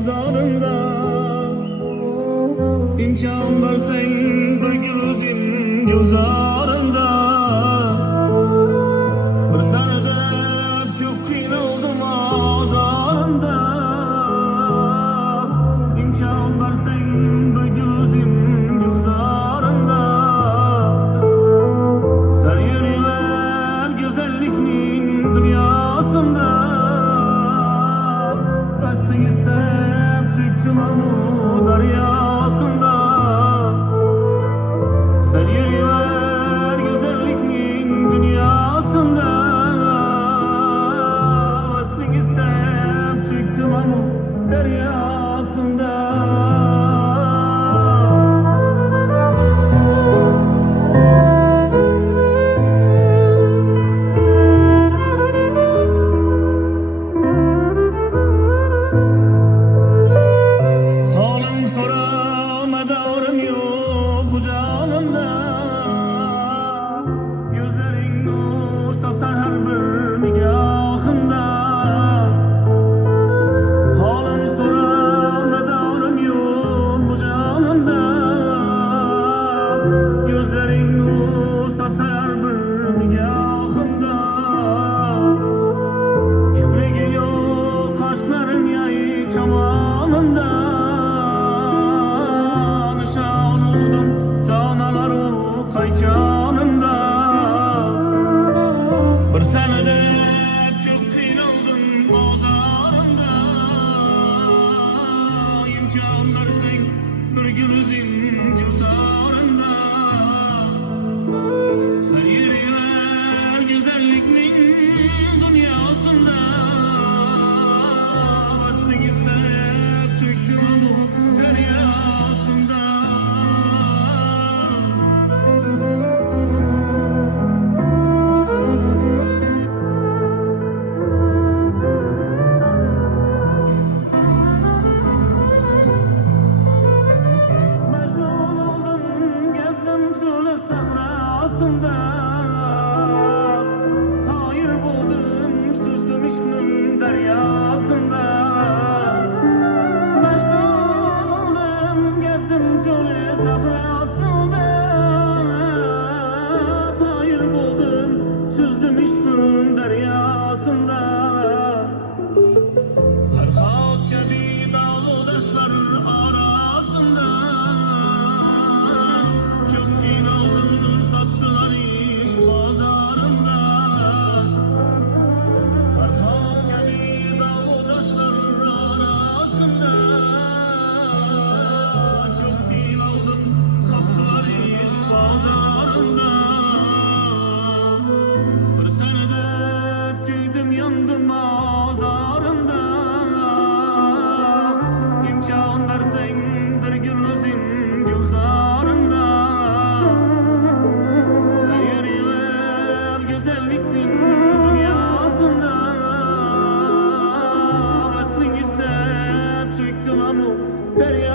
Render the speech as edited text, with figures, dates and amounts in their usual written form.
bozorunda imkon bersang bir gulzin gulzorunda bir sanada ko'p qiynaldim ozorunda imkon bersang bir gulzin gulzorunda sen yürüver güzellikning dünyasında Bastık istep çıktım amu deryasında Sen yürüver güzelliknin dünyasında Bastık istep çıktım amu deryasında Bir senede çok kıynaldım bozorunda imkon bersang bir gulzin gulzorunda sen yürüver güzellikning dünyasında bastık istep çöktüm amu deryasında Hayır buldum, sustum işkinin deryasında Mecnun oldum, gezdim çölü sahrasında Hayır buldum, sustum işkinin deryasında Harhat gibi dağlı taşlar arasında Çok kıynaldım, sattılar iş pazarında Harhat gibi dağlı taşlar arasında Çok kıynaldım, sattılar iş pazarında Bir senede tüydüm yandım azarında İmkan verseng bir gulzin gulzorunda Sen yürüver güzellikning dünyasında Bastık istep çıktım amu derya